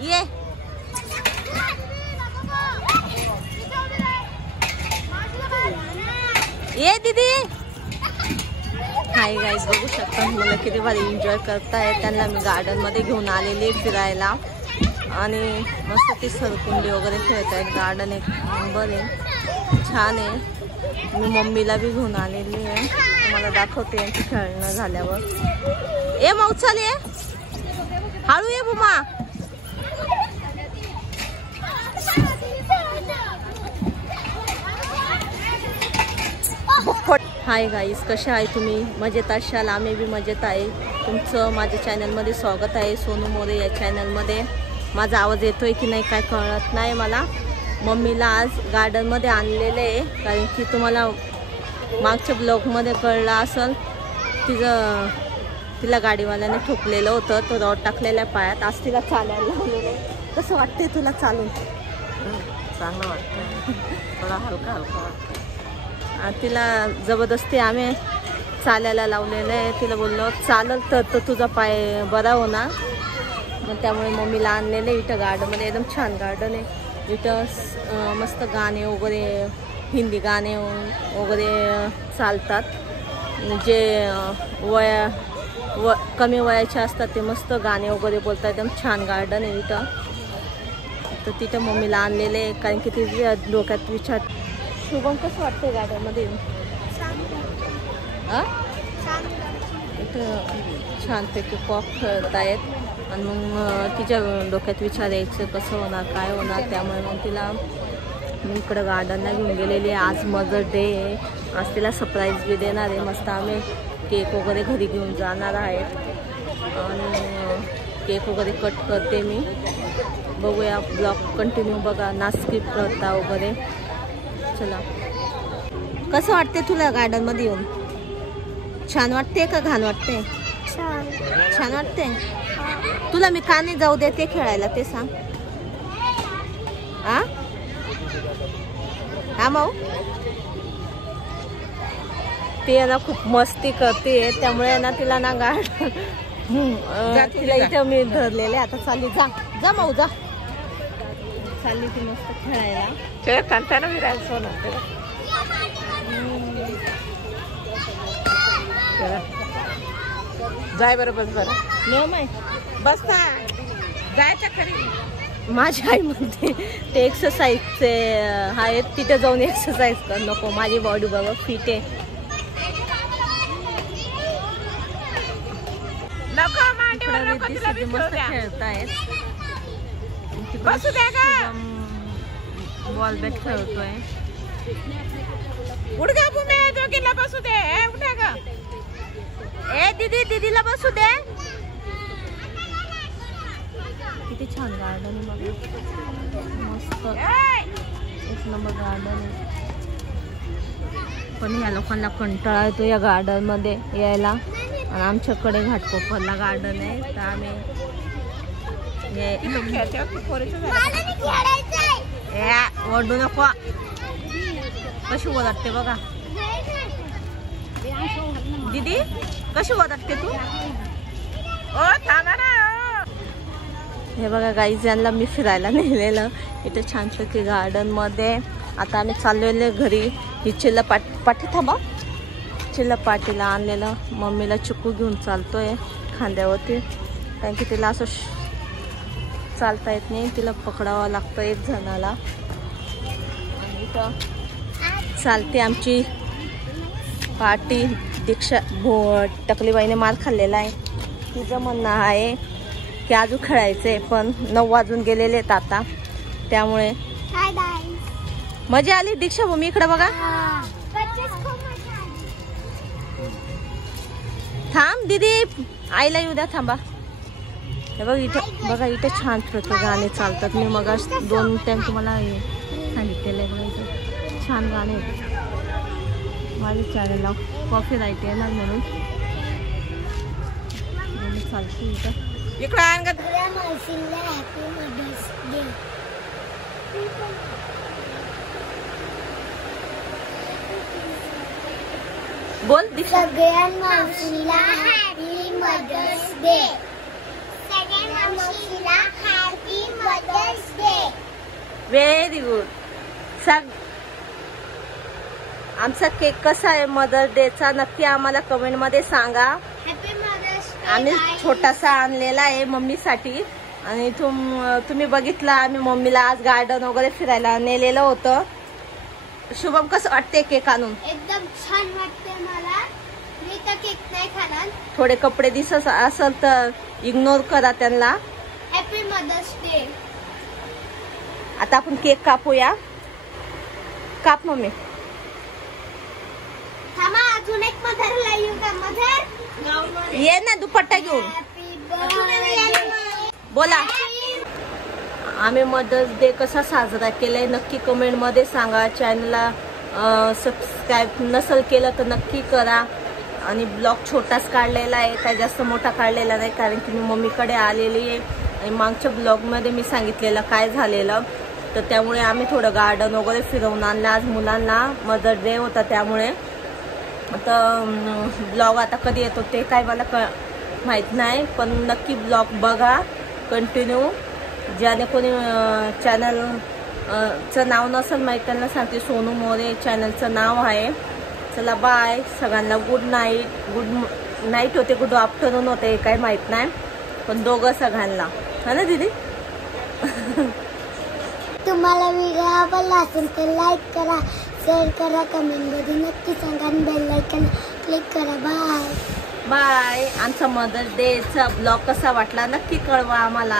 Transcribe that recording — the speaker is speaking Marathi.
ये ये दीदी। हाय गाईज, बघू शकता मुलं किती भारी एन्जॉय करतायत। त्यांना मी गार्डन मध्ये घेऊन आलेले फिरायला आणि मस्त ती सरकुंडी वगैरे खेळतायत। गार्डन एक नंबर आहे, छान आहे। मी मम्मीला बी घेऊन आलेली आहे, तुम्हाला दाखवते यांची खेळणं झाल्यावर। ए मौचाल ये, हळू ये बुमा। हाय गाईस, कशा आहे तुम्ही? मजेत असाल? आम्ही बी मजेत आहे। तुमचं माझ्या चॅनलमध्ये स्वागत आहे, सोनू मोरे या चॅनलमध्ये। माझा आवाज येतोय की नाही काय कळत नाही मला। मम्मीला आज गार्डनमध्ये आणलेलं आहे, कारण की तुम्हाला मागच्या ब्लॉगमध्ये कळलं असेल, तिला गाडीवाल्याने ठोकलेलं होतं, तो रॉड टाकलेल्या पायात। आज तिला चालायला लावलेलं आहे। कसं वाटतंय तुला चालून? चांगलं वाटतं, थोडा हलका हलका वाटतं। तिला जबरदस्ती आम्ही चालायला लावलेलं आहे। तिला बोललो चालल तर तुझा पाय बरा होणार, मग त्यामुळे मम्मीला आणलेलं आहे। इथं गार्डनमध्ये एकदम छान गार्डन आहे। इथं मस्त गाणे वगैरे, हिंदी गाणे वगैरे चालतात। जे कमी वयाचे असतात ते मस्त गाणे वगैरे बोलतात। एकदम छान गार्डन आहे इथं। तर तिथं मम्मीला आणलेलं आहे, कारण की तिच्या डोक्यात विचार। शुभम कसं वाटतंय गार्डनमध्ये येऊन? इथं छानपैकी कॉक खेळतायत आणि मग तिच्या डोक्यात विचार यायचं कसं होणार काय होणार। त्यामुळे मग तिला मी इकडं गार्डनला घेऊन गेलेली आहे। आज मदर डे आहे, आज तिला सरप्राईज बी देणार आहे। मस्त आम्ही केक वगैरे घरी घेऊन जाणार आहेत आणि केक वगैरे कट करते मी। बघूया, ब्लॉग कंटिन्यू बघा, ना स्किप करता वगैरे। चला, कसं वाटते तुला गार्डन मध्ये येऊन? छान वाटते का घाण वाटते? छान वाटते। तुला मी का नाही जाऊ देते खेळायला ते सांग। हा माऊ, ते ना खूप मस्ती करते, त्यामुळे ना तिला ना गार्डन तिला इथं मी धरलेले। आता चालली, जा जा माऊ जा, चालली ती मस्त खेळायला। खेळताना विरायचं ना जाय बरोबर बरं नियम आहे बसता जायचं खरी। माझी आई म्हणते ते एक्सरसाइजचे आहेत, तिथे जाऊन एक्सरसाइज कर। नको, माझी बॉडी बघा फिट आहे। मस्त खेळतायत, बॉल बॅट खेळतोय। उडगा बुमे दोघीला बसू दे, उठा ग। ए दीदी, दीदीला बसू दे। किती छान गार्डन आहे बघा, मस्त एक नंबर गार्डन आहे। पण या लोकांना कंटाळा येतो या गार्डन मध्ये यायला, आणि आमच्याकडे घाटकोपरला गार्डन आहे, तर आम्ही ओरडू नको, कशी ओरडते बघा दीदी, कशी ओरडते तू? ओ थांबा ना। हे बघा गाईज, यांना मी फिरायला नेलेलं इथे छानपैकी गार्डन मध्ये। आता आम्ही चाललेले घरी। ही चिल्लपाटी थांबा, चिल्लपाटीला आणलेलं मम्मीला चिकू घेऊन चालतोय खांद्यावरती, कारण की तिला असं चालता येत नाही, तिला पकडावं लागतं एक जणाला। आणि इथं चालते आमची पार्टी। दीक्षा टकलीबाईने मार खाल्लेला आहे, तिचं म्हणणं आहे की अजून खेळायचंय, पण 9 वाजून गेलेले आहेत आता, त्यामुळे मजा आली। दीक्षा भूमी इकडे बघा, थांब दीदी, आईला येऊ द्या, थांबा। हे बघ इथं बघा, इथे छान प्रकारे गाणे चालतात। मी मग 2 टाइम तुम्हाला सांगितलेलं आहे, इथं छान गाणे आहेत। माझ्या चॅनलला कॉफी राईट येणार म्हणून चालते इथं। इकडे आण ग। बोल दीक्षा। सगळ्या मावशीला हॅपी मदर्स डे। सगळ्या मावशीला हॅपी व्हेरी गुड. सांग आमचा केक कसा आहे मदर्स डेचा नक्की आम्हाला कमेंट मध्ये सांगा. आम्ही छोटासा आणलेला आहे मम्मीसाठी आणि तुम्ही बघितला आम्ही मम्मीला आज गार्डन वगैरे फिरायला नेलेलं होतं. शुभम कसं वाटते केक आणून? एकदम छान वाटते मला. मी तर केक नाही खाणार. थोडे कपडे दिसत असेल तर इग्नोर करा त्यांना. Happy mother's day. आता आपण केक कापूया. काप मम्मी. थांबा अजून एक मदरला येऊ का? मदर ये ना दुपट्टा घेऊन. Happy birthday. बोला आम्ही मदर्स डे कसा साजरा केलाय नक्की कमेंट मध्ये सांगा. चॅनलला सबस्क्राईब नसेल केलं तर नक्की करा. आणि ब्लॉग छोटाच काढलेला आहे, काही जास्त मोठा काढलेला नाही कारण की मी मम्मीकडे आलेली आहे आणि मागच्या ब्लॉगमध्ये मी सांगितलेलं काय झालेलं. तर त्यामुळे आम्ही थोडं गार्डन वगैरे फिरवून आणलं. आज मुलांना मदर्स डे होता त्यामुळे. आता ब्लॉग आता कधी येतो ते काय मला माहीत नाही, पण नक्की ब्लॉग बघा कंटिन्यू. ज्याने कोणी चॅनलचं नाव नसेल माहीत त्यांना सांगते, सोनू मोरे चॅनलचं नाव आहे. चला बाय सगळ्यांना. गुड नाईट होते, गुड आफ्टरनून होते काय माहीत नाही, पण दोघं सगळ्यांना. हा ना दीदी? तुम्हाला व्हिडिओ आवडला असेल तर लाईक करा, शेअर करा, कमेंट मध्ये नक्की सांगा आणि बेल आयकॉन क्लिक करा. Bye bye. आमचा मदर्स डेचा ब्लॉग कसा वाटला नक्की कळवा आम्हाला.